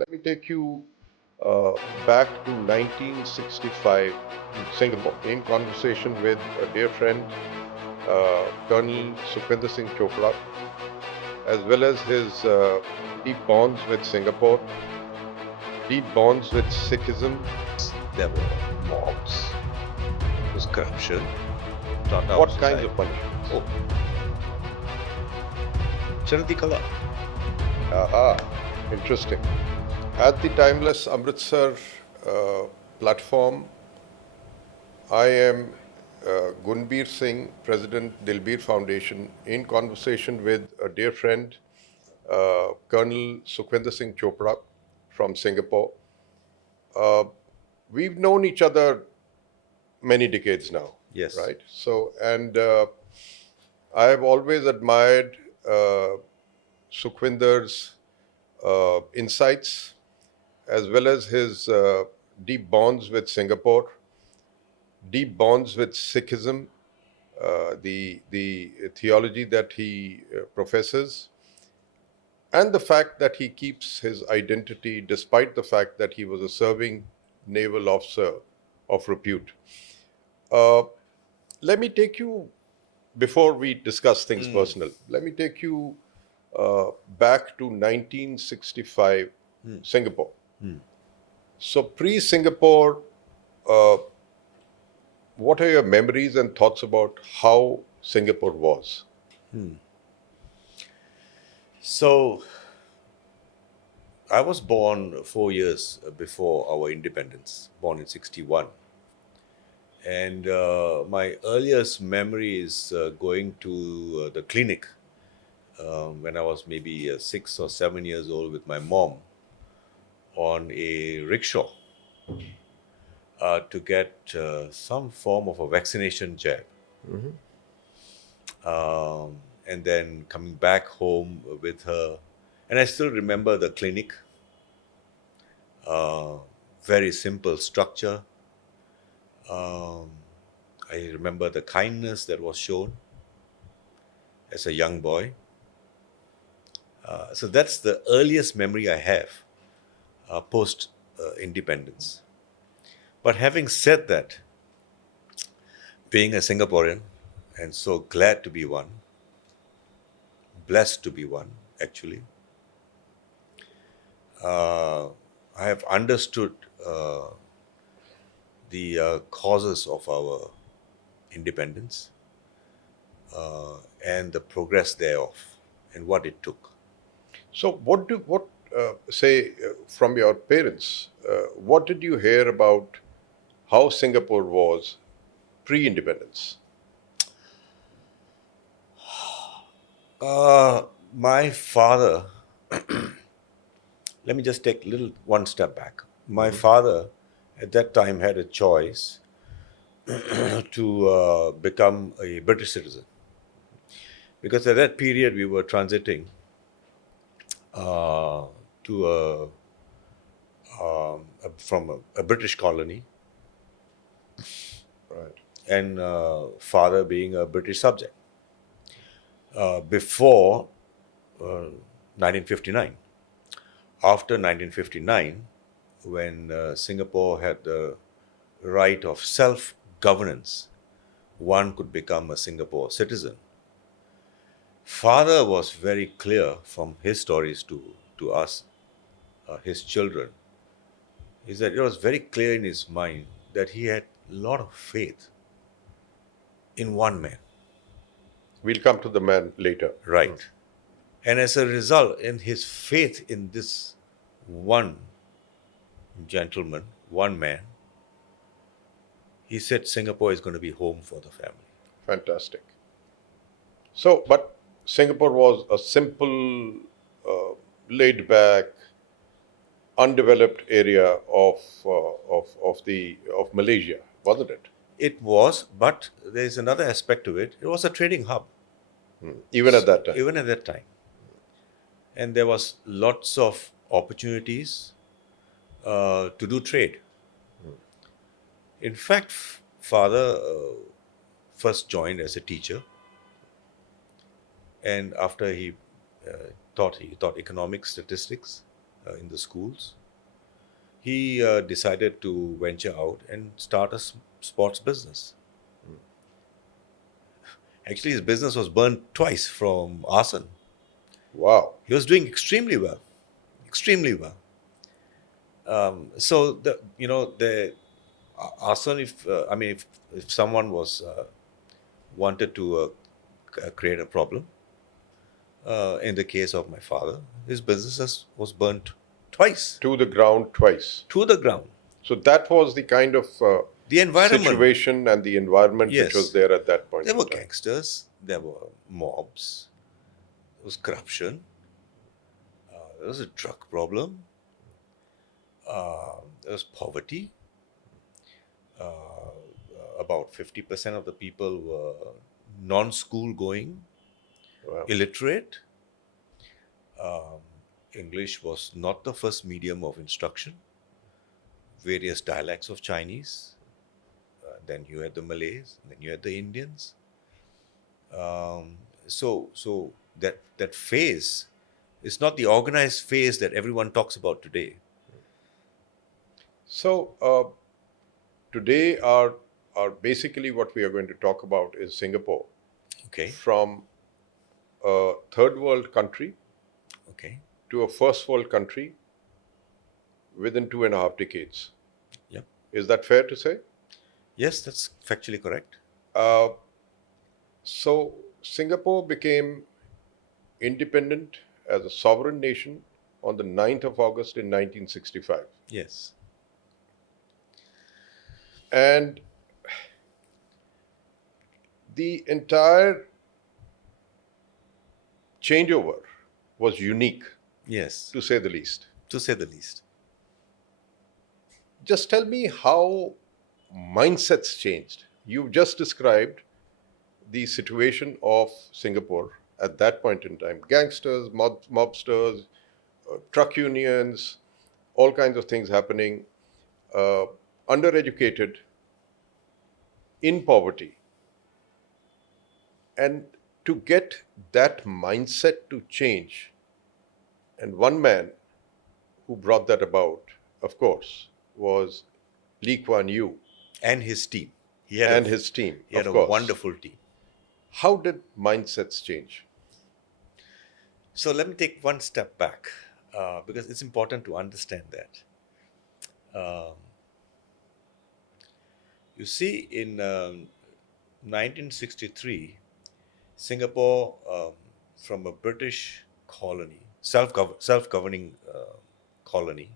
Let me take you uh, back to 1965 in Singapore, in conversation with a dear friend, Colonel Sukhvinder Singh Chopra, as well as his deep bonds with Singapore, deep bonds with Sikhism. There were mobs, there was corruption, not our What kinds society. of punishments? Oh, Charati Kala. Aha, interesting. At the Timeless Amritsar platform, I am Gunbir Singh, President Dilibir Foundation, in conversation with a dear friend, Colonel Sukhvinder Singh Chopra from Singapore. We've known each other many decades now, Yes. right? So, and I have always admired Sukhvinder's insights as well as his deep bonds with Singapore, deep bonds with Sikhism, the theology that he professes, and the fact that he keeps his identity despite the fact that he was a serving naval officer of repute. Uh, Let me take you, before we discuss things personal, let me take you back to 1965 Singapore. So, pre Singapore, uh, what are your memories and thoughts about how Singapore was? So, I was born 4 years before our independence, born in 61. And my earliest memory is going to the clinic when I was maybe 6 or 7 years old with my mom on a rickshaw to get some form of a vaccination jab. And then coming back home with her. And I still remember the clinic, very simple structure. I remember the kindness that was shown as a young boy. So that's the earliest memory I have post independence. But having said that, being a Singaporean, and so glad to be one, blessed to be one, actually, I have understood the causes of our independence and the progress thereof and what it took. So, say from your parents, what did you hear about how Singapore was pre-independence? My father, let me just take one step back. My father at that time had a choice to become a British citizen. Because at that period we were transiting to from a British colony, Right. and father being a British subject. Before 1959. After 1959, when Singapore had the right of self-governance, one could become a Singapore citizen. Father was very clear from his stories to us, his children, is that it was very clear in his mind that he had a lot of faith in one man. We'll come to the man later. Right. And as a result, in his faith in this one gentleman, one man, he said Singapore is going to be home for the family. Fantastic. So, but Singapore was a simple, laid back, undeveloped area of Malaysia, wasn't it? It was, but there is another aspect to it. It was a trading hub. Even at that time. Even at that time. And there was lots of opportunities to do trade. In fact, father first joined as a teacher, and after he taught economics, statistics, in the schools. He decided to venture out and start a sports business. Actually, his business was burned twice from arson. Wow. He was doing extremely well, extremely well. So the arson. If someone was wanted to create a problem, in the case of my father, his business was burnt twice To the ground twice. to the ground. So that was the kind of The environment. situation and the environment which was Yes. there at that point There in were time. gangsters, there were mobs, there was corruption, there was a drug problem, there was poverty. About 50% of the people were non-school going, Wow. illiterate. English was not the first medium of instruction. Various dialects of Chinese. Then you had the Malays. Then you had the Indians. So that phase is not the organized phase that everyone talks about today. So today, our basically what we are going to talk about is Singapore, Okay. from a third world country Okay. to a first world country within 2.5 decades. Yep. Is that fair to say? Yes, that's factually correct. So Singapore became independent as a sovereign nation on the 9th of August in 1965. Yes. And the entire changeover was unique, Yes. to say the least. To say the least. Just tell me how mindsets changed. You've just described the situation of Singapore at that point in time. Gangsters, mobsters, truck unions, all kinds of things happening, undereducated, in poverty. And to get that mindset to change, and one man who brought that about, of course, was Lee Kuan Yew And his team. and his team, He had of a course. wonderful team. How did mindsets change? So let me take one step back, because it's important to understand that. You see, in 1963, Singapore, from a British colony, self-governing colony,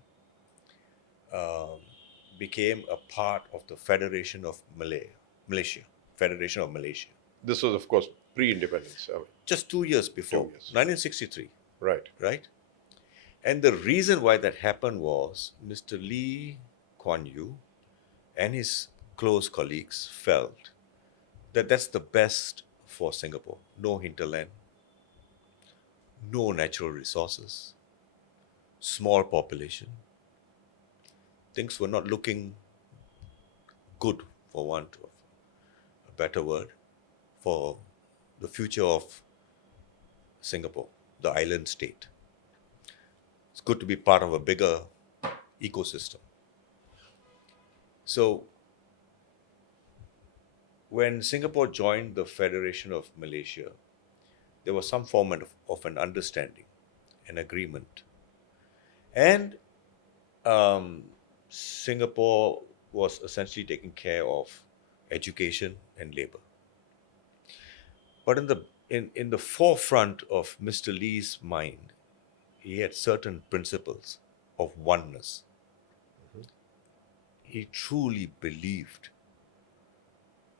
became a part of the Federation of Malaysia, Federation of Malaysia. This was, of course, pre-independence. Just 2 years before, 2 years. 1963, Right. right? And the reason why that happened was Mr. Lee Kuan Yew and his close colleagues felt that that's the best for Singapore. No hinterland, no natural resources, small population. Things were not looking good, for want of a better word, for the future of Singapore, the island state. It's good to be part of a bigger ecosystem. So, when Singapore joined the Federation of Malaysia, there was some form of an understanding, an agreement. And Singapore was essentially taking care of education and labor. But in the forefront of Mr. Lee's mind, he had certain principles of oneness. He truly believed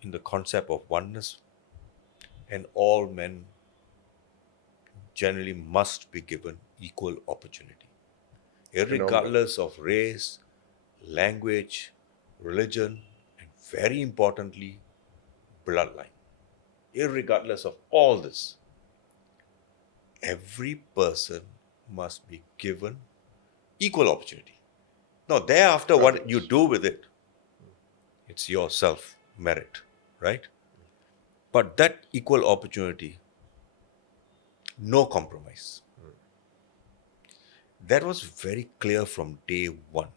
in the concept of oneness, and all men generally must be given equal opportunity, irregardless of race, language, religion, and very importantly, bloodline. Irregardless of all this, every person must be given equal opportunity. Now, thereafter, what you do with it, it's your self-merit, right? But that equal opportunity, no compromise. That was very clear from day one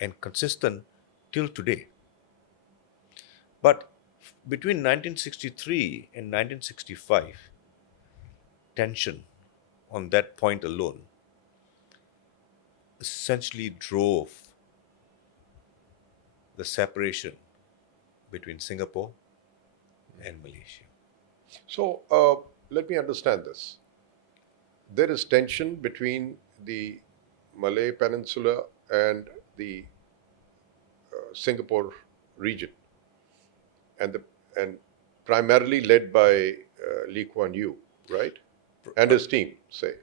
and consistent till today. But between 1963 and 1965, tension on that point alone essentially drove the separation between Singapore and Malaysia. So let me understand this. There is tension between the Malay Peninsula and the Singapore region, and primarily led by Lee Kuan Yew, right? And his team, say,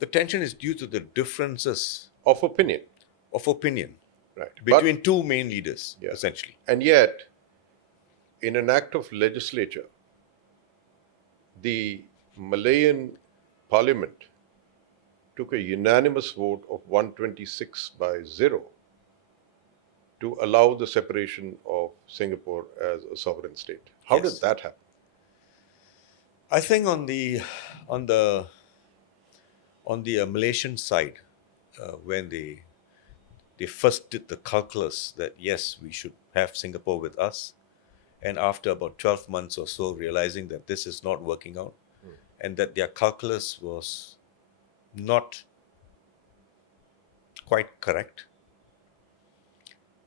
The tension is due to the differences of opinion, of opinion right? between two main leaders, Yeah. essentially. And yet, in an act of legislature, the Malayan parliament took a unanimous vote of 126-0 to allow the separation of Singapore as a sovereign state. How Yes. did that happen? I think on the Malaysian side, when they first did the calculus that yes, we should have Singapore with us, and after about 12 months or so, realizing that this is not working out, and that their calculus was not quite correct,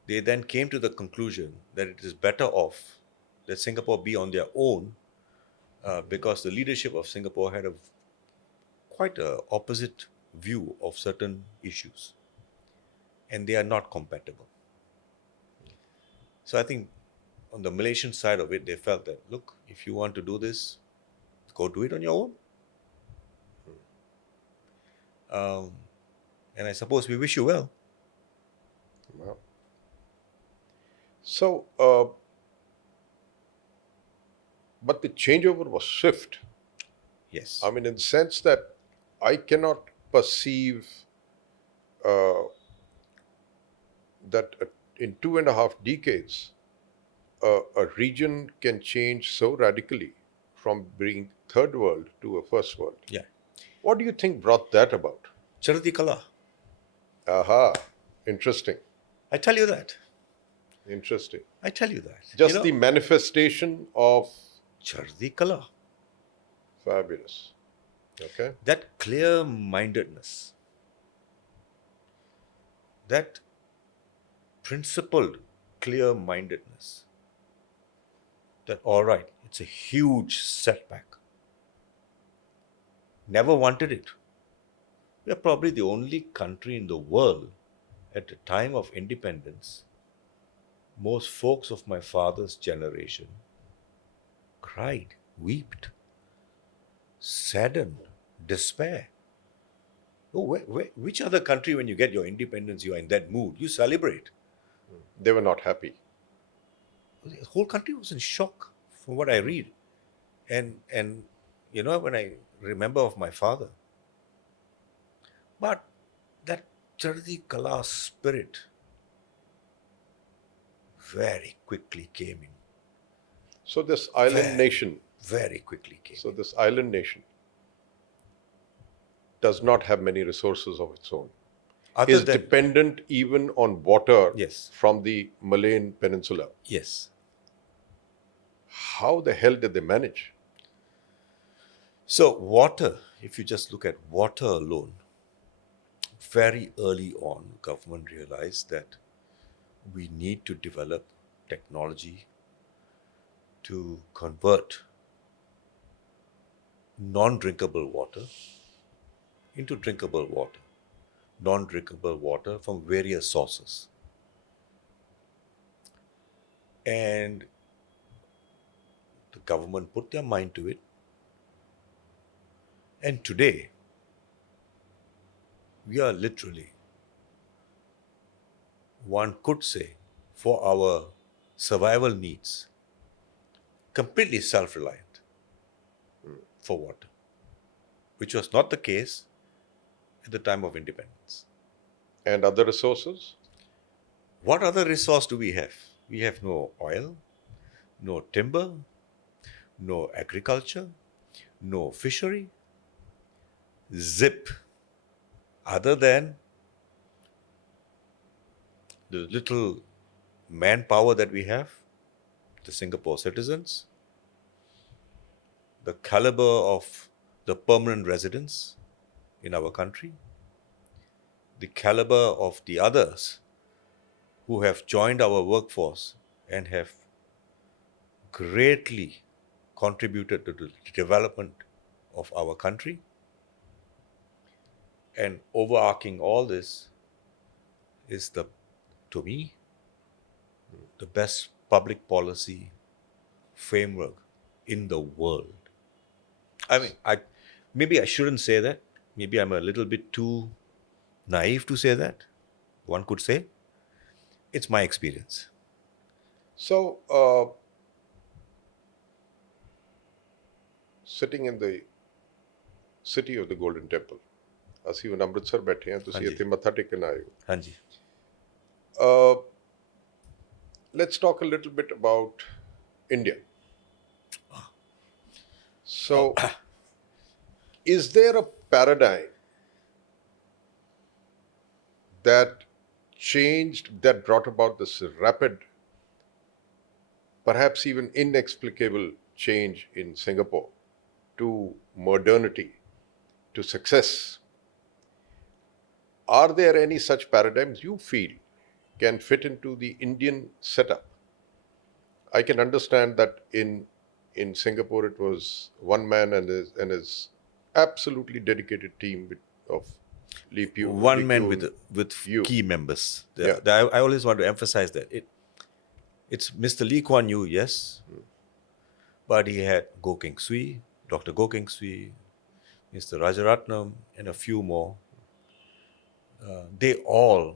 they then came to the conclusion that it is better off that Singapore be on their own, because the leadership of Singapore had quite a opposite view of certain issues, and they are not compatible. So I think on the Malaysian side of it, they felt that, look, if you want to do this, go do it on your own. And I suppose we wish you well. Wow. So, but the changeover was swift. Yes. I mean, in the sense that I cannot perceive that in 2.5 decades, a region can change so radically from being third world to a first world. Yeah. What do you think brought that about? Chardi Kala. Aha, interesting. I tell you that. Interesting. I tell you that. Just the manifestation of Chardi Kala. fabulous. Okay. That clear-mindedness, that principled clear-mindedness, that all right, it's a huge setback. Never wanted it. We are probably the only country in the world at the time of independence. Most folks of my father's generation cried, wept, saddened, despair. Oh, which other country, when you get your independence, you are in that mood? You celebrate. They were not happy. The whole country was in shock from what I read. And when I remember of my father. But that Chardi Kala spirit very quickly came in. So this island nation, Very quickly came so in. this island nation does not have many resources of its own. Other Is than, dependent even on water Yes. from the Malayan Peninsula. yes. How the hell did they manage? So water, if you just look at water alone, very early on, government realized that we need to develop technology to convert non-drinkable water into drinkable water, non-drinkable water from various sources. And the government put their mind to it. And today, we are literally, one could say, for our survival needs, completely self-reliant for water, which was not the case at the time of independence. And other resources? What other resource do we have? We have no oil, no timber, no agriculture, no fishery. zip, other than the little manpower that we have, the Singapore citizens, the caliber of the permanent residents in our country, the caliber of the others who have joined our workforce and have greatly contributed to the development of our country. And overarching all this is to me, the best public policy framework in the world. I mean, maybe I shouldn't say that. Maybe I'm a little bit too naive to say that. One could say it's my experience. So, sitting in the city of the Golden Temple, ਅਸੀਂ ਹੁਣ ਅੰਮ੍ਰਿਤਸਰ ਬੈਠੇ ਹਾਂ, ਤੁਸੀਂ ਇੱਥੇ ਮੱਥਾ ਟੇਕਣ ਆਏ ਹੋ. ਹਾਂਜੀ. Let's talk a little bit about India. So, is there a paradigm that changed, that brought about this rapid, perhaps even inexplicable change in Singapore to modernity, to success? Are there any such paradigms you feel can fit into the Indian setup? I can understand that in Singapore it was one man and his absolutely dedicated team of One man with key members. I always want to emphasize that it's Mr. Lee Kuan Yew, yes, but he had Goh Keng Swee, Dr. Goh Keng Swee, Mr. Rajaratnam, and a few more. They all,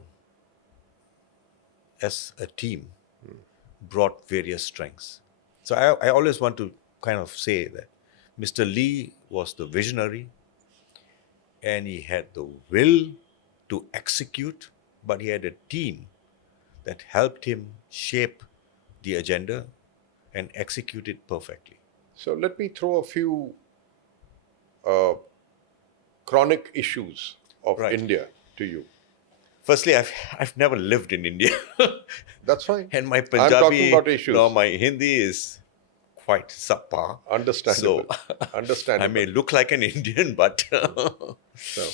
as a team, brought various strengths. So I always want to kind of say that Mr. Lee was the visionary, and he had the will to execute, but he had a team that helped him shape the agenda and execute it perfectly. So let me throw a few chronic issues of India to you. Firstly, I've never lived in India. That's fine. And my Punjabi, I'm talking about issues. No, my Hindi is quite subpar. Understandable. So Understandable. I may look like an Indian, but so,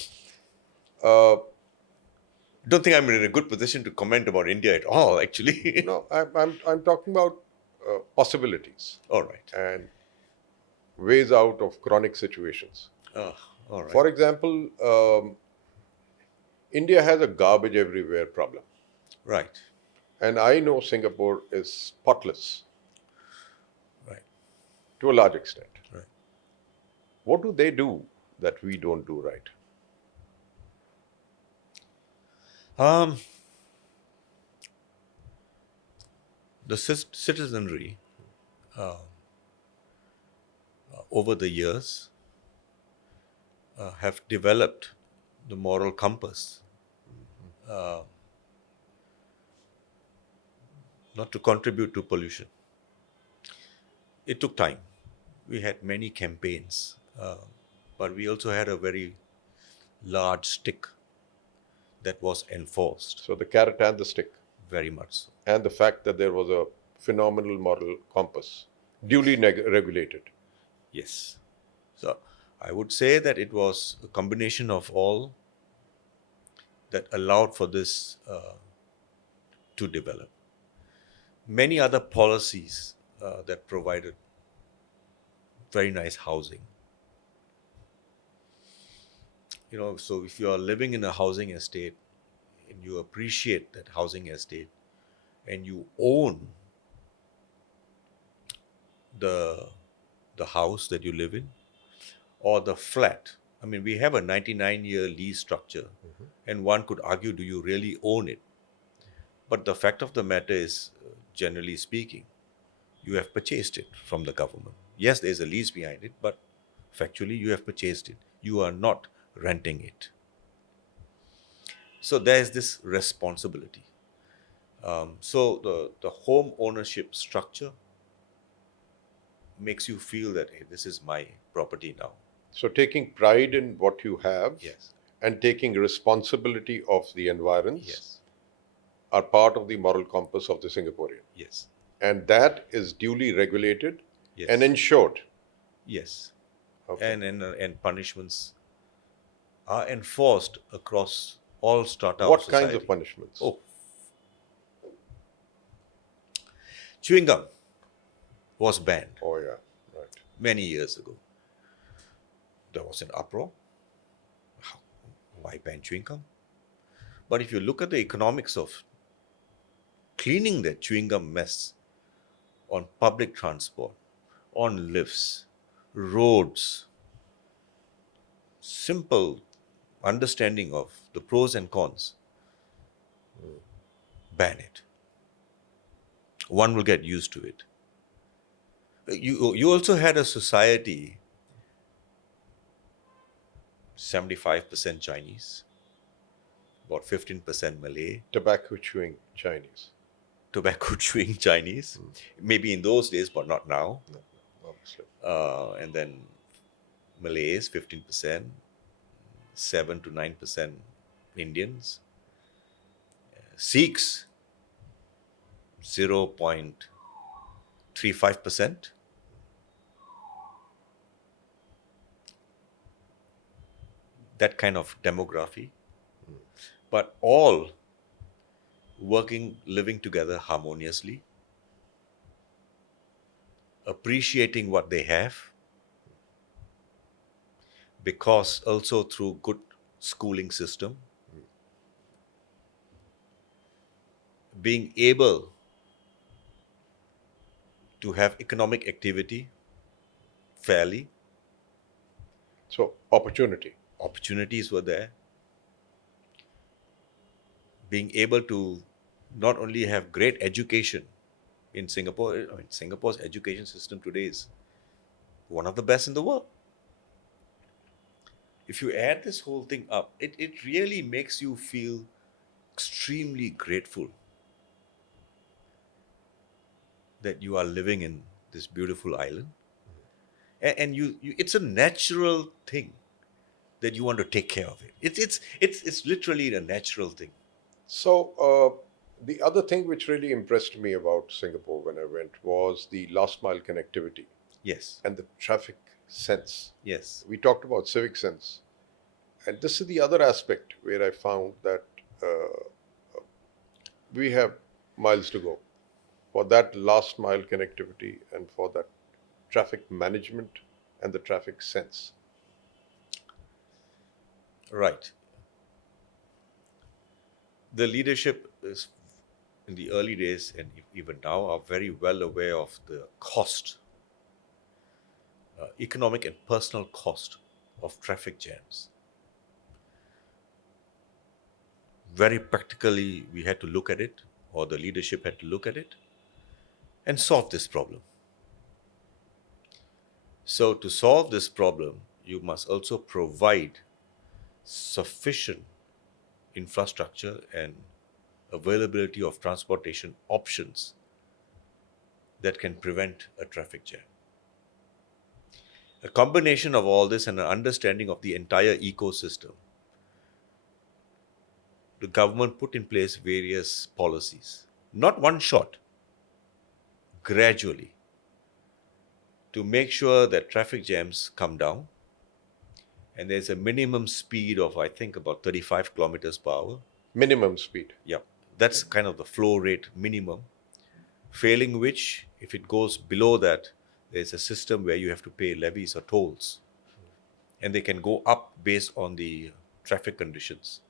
don't think I'm in a good position to comment about India at all, actually. No, I'm talking about possibilities. All right. And ways out of chronic situations. All right. For example, India has a garbage everywhere problem. Right. And I know Singapore is spotless. Right. To a large extent. Right. What do they do that we don't do right? The citizenry over the years have developed the moral compass not to contribute to pollution. It took time. We had many campaigns, but we also had a very large stick that was enforced. So the carrot and the stick. Very much so. And the fact that there was a phenomenal moral compass, duly regulated. Yes. So I would say that it was a combination of all that allowed for this to develop. Many other policies that provided very nice housing. You know, so if you are living in a housing estate and you appreciate that housing estate and you own the house that you live in or the flat. I mean, we have a 99-year lease structure, and one could argue, do you really own it? But the fact of the matter is, generally speaking, you have purchased it from the government. Yes, there's a lease behind it, but factually, you have purchased it. You are not renting it. So there is this responsibility. So the home ownership structure makes you feel that, hey, this is my property now. So taking pride in what you have Yes. and taking responsibility of the environs Yes. are part of the moral compass of the Singaporean. Yes. And that is duly regulated Yes. and ensured. Yes. Okay. And punishments are enforced across all strata of What kinds of society. punishments? Oh, chewing gum was banned Oh, yeah. Right. many years ago. There was an uproar. Why ban chewing gum? But if you look at the economics of cleaning that chewing gum mess on public transport, on lifts, roads, simple understanding of the pros and cons, ban it. One will get used to it. You also had a society 75% Chinese, about 15% Malay, Tobacco chewing Chinese. tobacco chewing Chinese, maybe in those days, but not now. No, obviously. And then Malays 15%, 7 to 9% Indians, Sikhs 0.35%. That kind of demography, but all working, living together harmoniously, appreciating what they have, because also through good schooling system, being able to have economic activity fairly, So, opportunity. opportunities were there, being able to not only have great education in Singapore. I mean, Singapore's education system today is one of the best in the world. If you add this whole thing up, it really makes you feel extremely grateful that you are living in this beautiful island. And it's a natural thing that you want to take care of it. It's literally a natural thing. So, the other thing which really impressed me about Singapore when I went was the last mile connectivity Yes. and the traffic sense. Yes. We talked about civic sense. And this is the other aspect where I found that we have miles to go for that last mile connectivity and for that traffic management and the traffic sense. Right. The leadership is in the early days and even now are very well aware of the cost, economic and personal cost of traffic jams. Very practically, we had to look at it, or the leadership had to look at it and solve this problem. So, to solve this problem, you must also provide sufficient infrastructure and availability of transportation options that can prevent a traffic jam. A combination of all this and an understanding of the entire ecosystem, the government put in place various policies, not one shot, gradually, to make sure that traffic jams come down. And there's a minimum speed of, I think, about 35 kilometers per hour. Minimum speed. Yeah, that's kind of the flow rate minimum. Failing which, if it goes below that, there's a system where you have to pay levies or tolls. And they can go up based on the traffic conditions.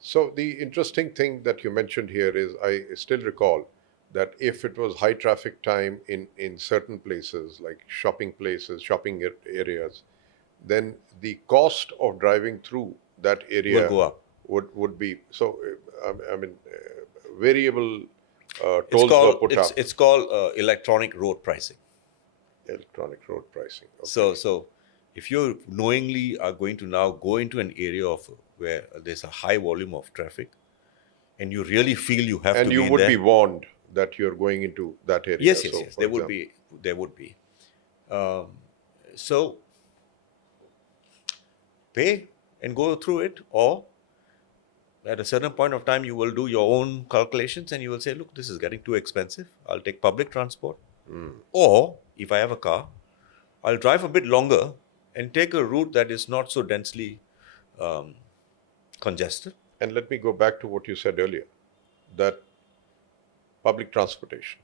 So the interesting thing that you mentioned here is I still recall that if it was high traffic time in certain places like shopping places, shopping areas, then the cost of driving through that area Will go up. would be so. I mean, variable It's tolls were called put up. it's called electronic road pricing. Electronic road pricing. Okay. So if you knowingly are going to now go into an area of where there's a high volume of traffic, and you really feel you have And to you be in would there, be warned that you're going into that area. yes, So, there for would example, be. So pay and go through it, or at a certain point of time, you will do your own calculations and you will say, look, this is getting too expensive. I'll take public transport. Or if I have a car, I'll drive a bit longer and take a route that is not so densely congested. And let me go back to what you said earlier, that public transportation,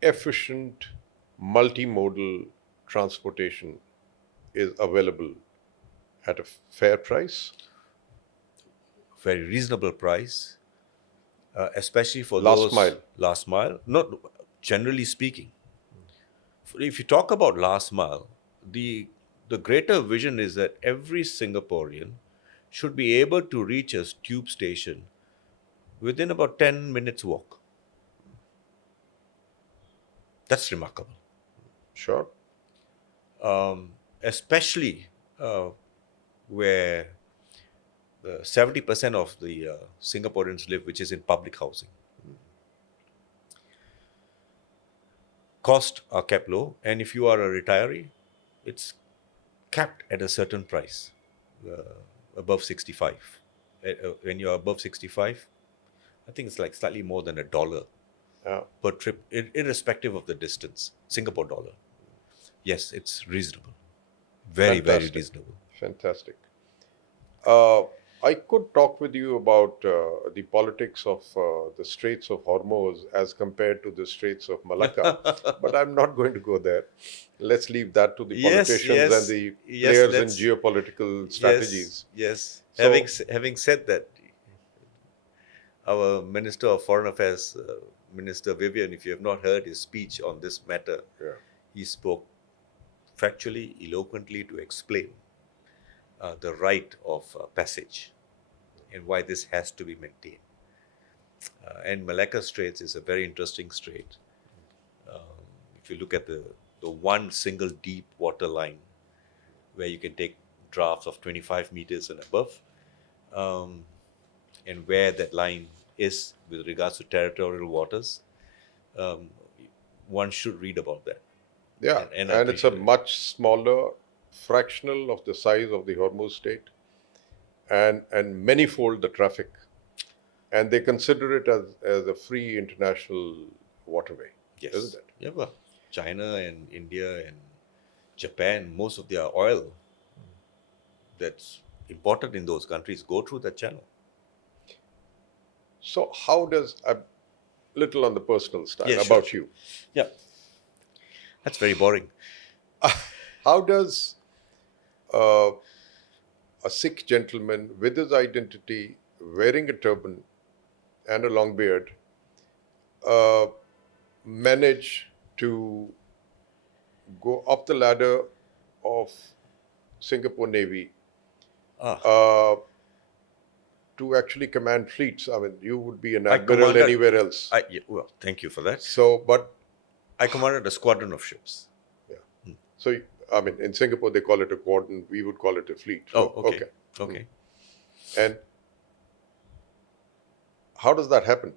efficient multimodal transportation is available at a fair price. Very reasonable price, especially for Last those mile. last mile. Not generally speaking. If you talk about last mile, the greater vision is that every Singaporean should be able to reach a tube station within about 10 minutes walk. That's remarkable. Sure. Especially where 70% of the Singaporeans live, which is in public housing. Costs are kept low, and if you are a retiree, it's capped at a certain price, above 65. When you're above 65, I think it's like slightly more than $1 per trip, irrespective of the distance. Singapore dollar. Yes, it's reasonable. Very, Fantastic. very reasonable. Fantastic. I could talk with you about the politics of the Straits of Hormuz as compared to the Straits of Malacca, but I'm not going to go there. Let's leave that to the politicians and the players in geopolitical strategies. Yes. So- Having said that, our Minister of Foreign Affairs, Minister Vivian, if you have not heard his speech on this matter, he spoke factually, eloquently to explain the right of passage and why this has to be maintained. And Malacca Straits is a very interesting strait. If you look at the one single deep water line where you can take drafts of 25 meters and above, and where that line is with regards to territorial waters, one should read about that. Yeah, And and it's a appreciate it. much smaller fractional of the size of the Hormuz Strait, and manifold the traffic. And they consider it as a free international waterway, Yes. isn't it? Yeah, well, China and India and Japan, most of their oil that's imported in those countries go through that channel. So how does, a little on the personal style, Yeah, sure, about you, Yeah. That's very boring. how does a Sikh gentleman with his identity, wearing a turban and a long beard, manage to go up the ladder of Singapore Navy to actually command fleets? I mean, you would be an I admiral commanded- anywhere else. Well, thank you for that. So, but, I commanded a squadron of ships. so, I mean, in Singapore, they call it a quadrant. We would call it a fleet. Oh, So, okay. Okay. And how does that happen?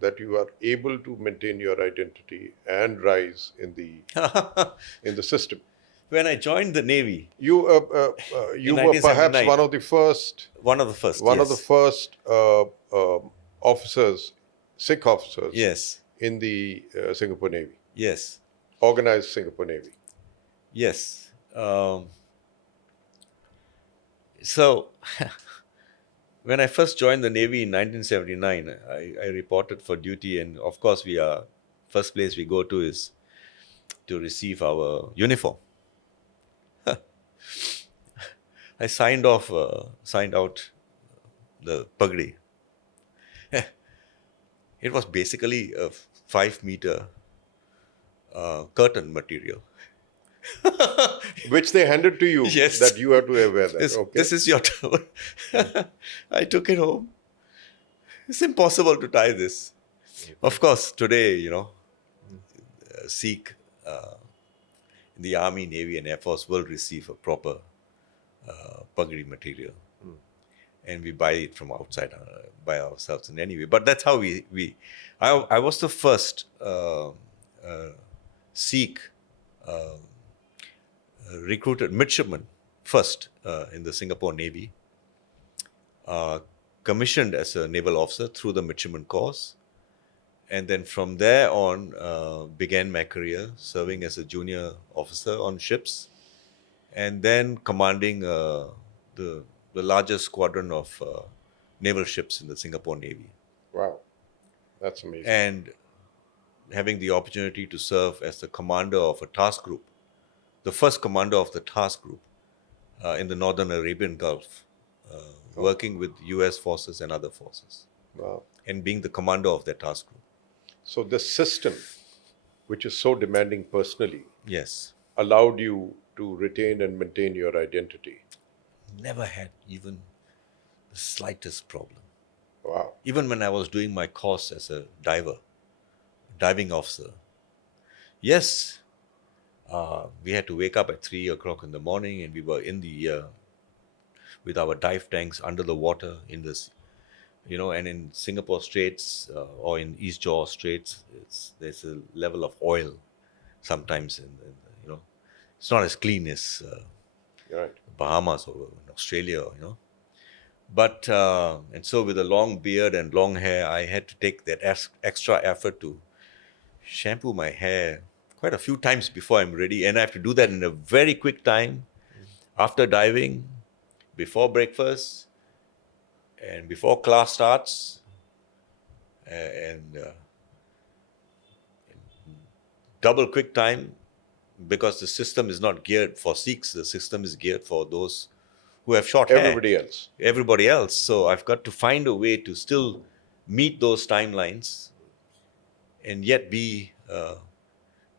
That you are able to maintain your identity and rise in the system. When I joined the Navy, You were perhaps 1979. one of the first one of the first. of the first officers, Sikh officers, Yes. in the Singapore Navy, Yes. organized Singapore Navy. Yes. So, when I first joined the Navy in 1979, I reported for duty, and of course, first place we go to is to receive our uniform. I signed out the pagdi. It was basically a 5-meter curtain material. Which they handed to you, Yes. that you have to wear that. This is your turn. I took it home. It's impossible to tie this. Of course, today, Sikh in the Army, Navy, and Air Force will receive a proper pagdi material. And we buy it from outside by ourselves in any way. But that's how I was the first Sikh recruited midshipman first in the Singapore Navy, commissioned as a naval officer through the midshipman course, and then from there on began my career serving as a junior officer on ships, and then commanding the largest squadron of naval ships in the Singapore Navy, Wow, that's amazing. and having the opportunity to serve as the commander of a task group, the first commander of the task group in the Northern Arabian Gulf, working with US forces and other forces, Wow. and being the commander of that task group. So the system, which is so demanding personally, Yes. allowed you to retain and maintain your identity. Never had even the slightest problem. Wow. Even when I was doing my course as a diving officer, yes, we had to wake up at 3 o'clock in the morning, and we were in the with our dive tanks under the water in this, and in Singapore Straits or in East Jaw Straits, there's a level of oil sometimes, it's not as clean as Right. Bahamas or in Australia. But and so with a long beard and long hair, I had to take that extra effort to shampoo my hair quite a few times before I'm ready, and I have to do that in a very quick time after diving, before breakfast, and before class starts, and double quick time, because the system is not geared for Sikhs. The system is geared for those who have short hair. Everybody else. So I've got to find a way to still meet those timelines, and yet be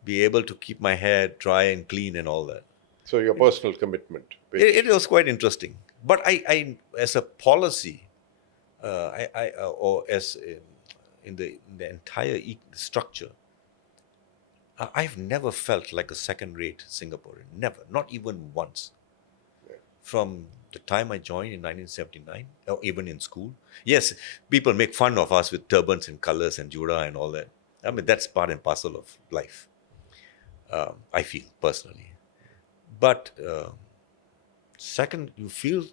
able to keep my hair dry and clean and all that. So your personal commitment. It was quite interesting. But I as a policy, or as in the entire structure, I've never felt like a second-rate Singaporean. Never, not even once. Yeah. From the time I joined in 1979, or even in school. Yes, people make fun of us with turbans and colours and jura and all that. I mean, that's part and parcel of life, I feel, personally. But second, you feel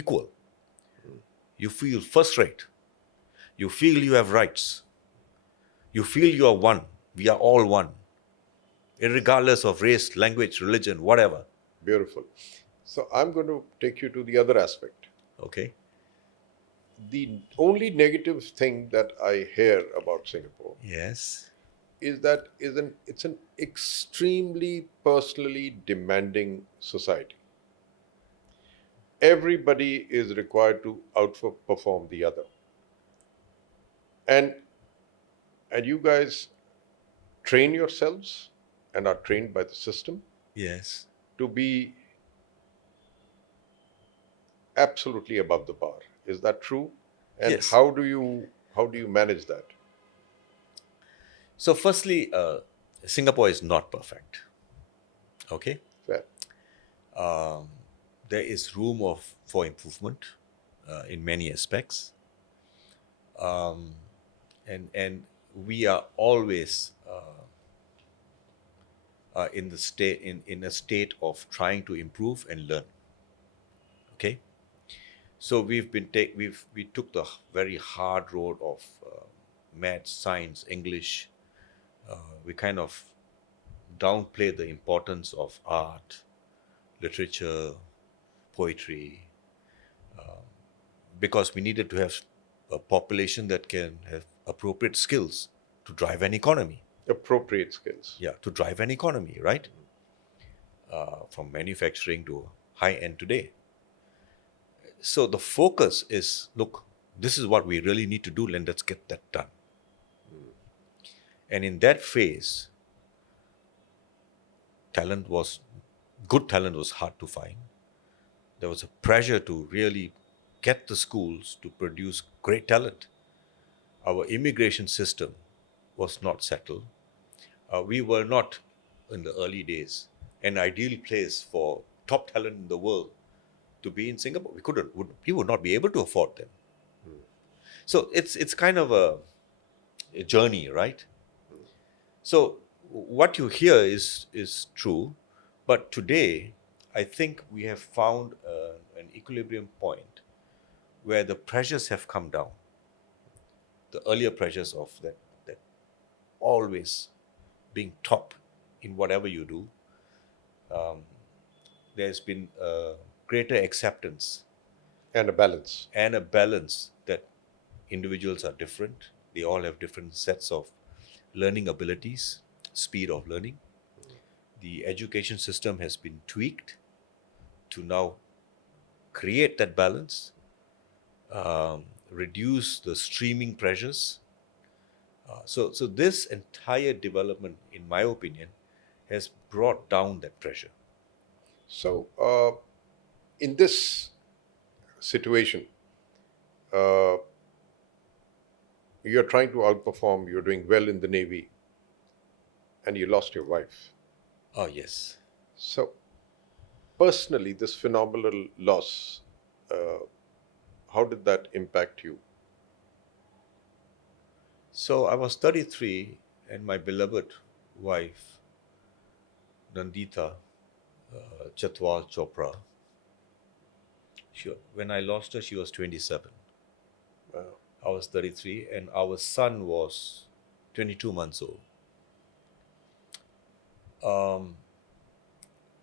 equal. You feel first-rate. You feel you have rights. You feel you are one. We are all one, regardless of race, language, religion, whatever. Beautiful. So I'm going to take you to the other aspect. Okay. The only negative thing that I hear about Singapore Yes. is that it's an extremely personally demanding society. Everybody is required to outperform the other. And you guys train yourselves and are trained by the system Yes. to be absolutely above the bar. Is that true? And Yes. how do you manage that? So, firstly, Singapore is not perfect. Okay. Fair. There is room for improvement in many aspects, and we are always in a state of trying to improve and learn. Okay. So we took the very hard road of maths, science, English. We kind of downplayed the importance of art, literature, poetry, because we needed to have a population that can have appropriate skills to drive an economy. Appropriate skills. Yeah, to drive an economy, right? From manufacturing to high-end today. So the focus is, look, this is what we really need to do, and let's get that done. And in that phase, good talent was hard to find. There was a pressure to really get the schools to produce great talent. Our immigration system was not settled. We were not, in the early days, an ideal place for top talent in the world to be in Singapore. We would not be able to afford them. So it's kind of a journey, right? So what you hear is true, but today I think we have found an equilibrium point where the pressures have come down. The earlier pressures of that always being top in whatever you do, there's been a greater acceptance And a balance. and a balance that individuals are different. They all have different sets of learning abilities, speed of learning. The education system has been tweaked to now create that balance, reduce the streaming pressures. So this entire development, in my opinion, has brought down that pressure. So, in this situation, uh, you're trying to outperform, you're doing well in the Navy, and you lost your wife. Oh, yes. So, personally, this phenomenal loss, uh, how did that impact you? So I was 33, and my beloved wife, Nandita Chatwal Chopra, when I lost her, she was 27. Uh, I was 33, and our son was 22 months old.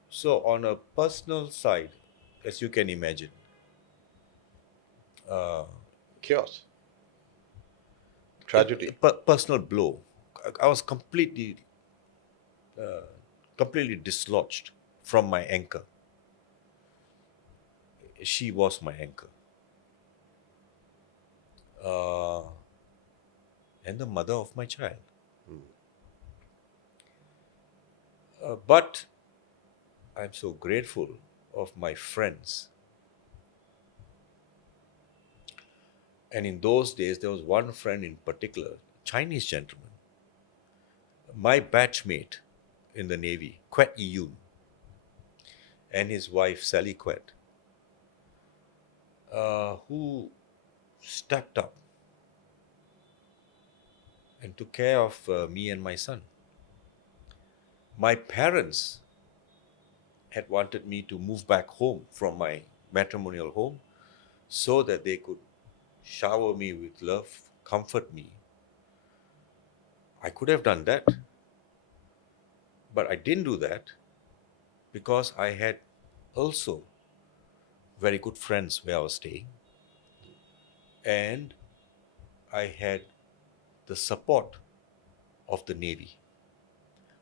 So, on a personal side, as you can imagine, chaos, tragedy. personal blow. I was completely dislodged from my anchor. She was my anchor. And the mother of my child. But I'm so grateful of my friends. And in those days, there was one friend in particular, Chinese gentleman, my batchmate in the Navy, Kwet Yun, and his wife, Sally Kwet, who stepped up and took care of me and my son. My parents had wanted me to move back home from my matrimonial home so that they could shower me with love, comfort me. I could have done that, but I didn't do that because I had also very good friends where I was staying, and I had the support of the Navy.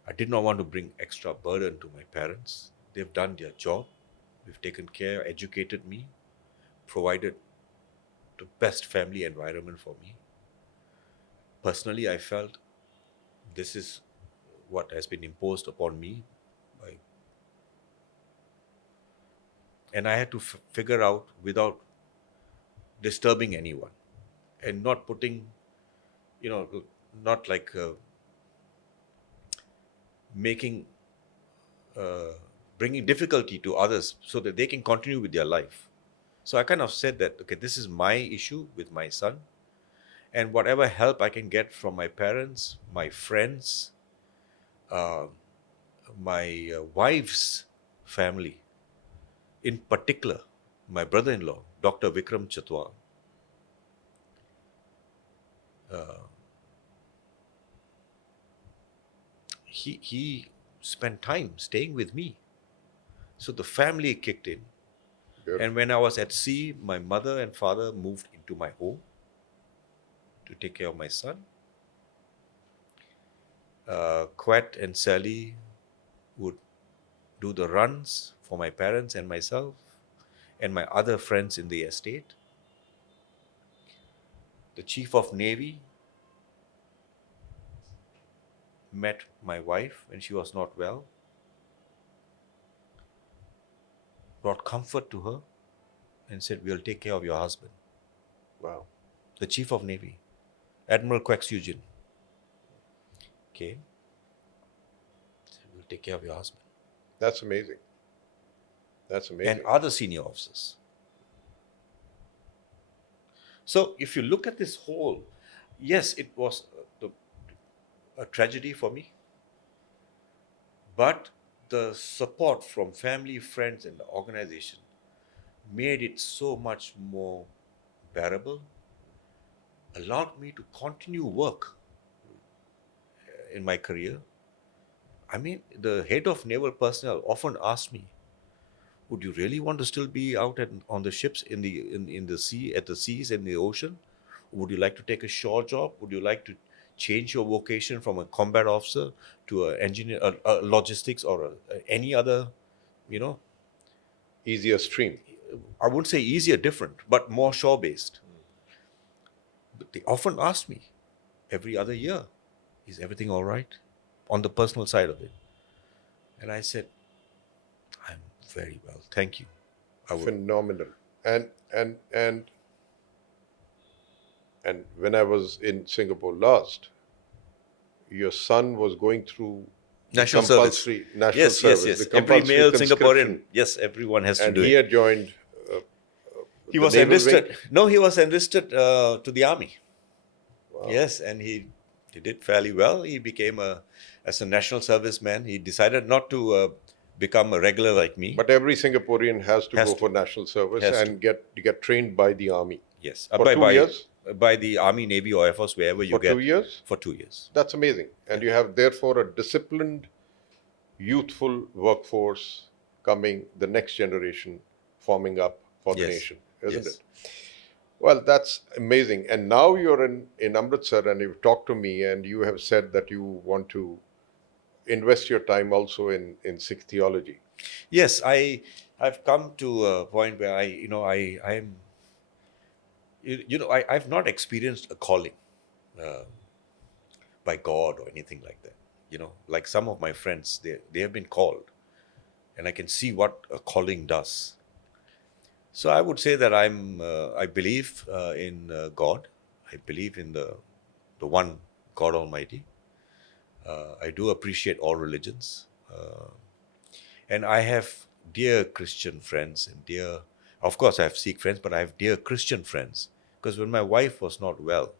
I did not want to bring extra burden to my parents. They've done their job. They've taken care, educated me, provided the best family environment for me. Personally, I felt this is what has been imposed upon me by, and I had to figure out without disturbing anyone and not putting, not like making, bringing difficulty to others so that they can continue with their life. So I kind of said that, okay, this is my issue with my son, and whatever help I can get from my parents, my friends, uh, my wife's family, in particular, my brother-in-law, Dr. Vikram Chatwal, he spent time staying with me. So the family kicked in. Beautiful. And when I was at sea, my mother and father moved into my home to take care of my son. Quet and Sally would do the runs for my parents and myself and my other friends in the estate. The Chief of Navy met my wife when she was not well, brought comfort to her, and said, "We'll take care of your husband." Wow. The Chief of Navy, Admiral Quek Sujin, came, said, "We'll take care of your husband." That's amazing. That's amazing. And other senior officers. So if you look at this whole, yes, it was a tragedy for me, but the support from family, friends, and the organization made it so much more bearable, allowed me to continue work in my career. I mean, the head of naval personnel often asked me, would you really want to still be out on the ships in the sea, at the seas, in the ocean? Would you like to take a shore job? Would you like to change your vocation from a combat officer to an engineer, a logistics, or any other, you know, Easier stream. I wouldn't say easier, different, but more shore based? But they often ask me every other year, is everything all right on the personal side of it? And I said, I'm very well, thank you. I would. Phenomenal. And when I was in Singapore last, your son was going through the National service. compulsory national Yes, service. yes, yes. The Every compulsory male conscription. Singaporean, yes, everyone has to And do he it. had joined. He the was naval enlisted. wing. No, he was enlisted to the army. Wow. Yes, and he did fairly well. He became as a national serviceman. He decided not to become a regular like me. But every Singaporean has to Has go to. for national service Has and get trained by the army. Yes, For 2 years? by the Army, Navy, or Air Force, wherever you For get. 2 years? For 2 years. That's amazing. And you have therefore a disciplined, youthful workforce coming, the next generation forming up for the Yes. nation, isn't Yes. it? Well, that's amazing. And now you're in Amritsar and you've talked to me and you have said that you want to invest your time also in Sikh theology. Yes, I've come to a point where I'm I've not experienced a calling uh, by God or anything like that. Like some of my friends, they have been called, and I can see what a calling does. So I would say that I believe in God. I believe in the one God Almighty. I do appreciate all religions, and I have dear Christian friends and of course, I have Sikh friends, but I have dear Christian friends. Because when my wife was not well,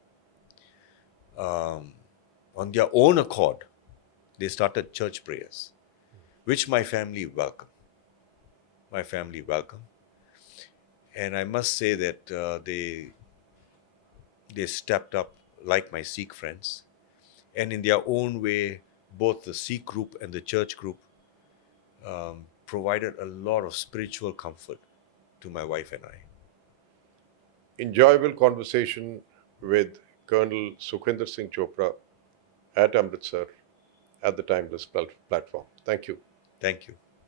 on their own accord, they started church prayers, which my family welcomed. And I must say that they stepped up like my Sikh friends, and in their own way, both the Sikh group and the church group provided a lot of spiritual comfort to my wife and I. Enjoyable conversation with Colonel Sukhvinder Singh Chopra at Amritsar at the Timeless platform. Thank you. Thank you.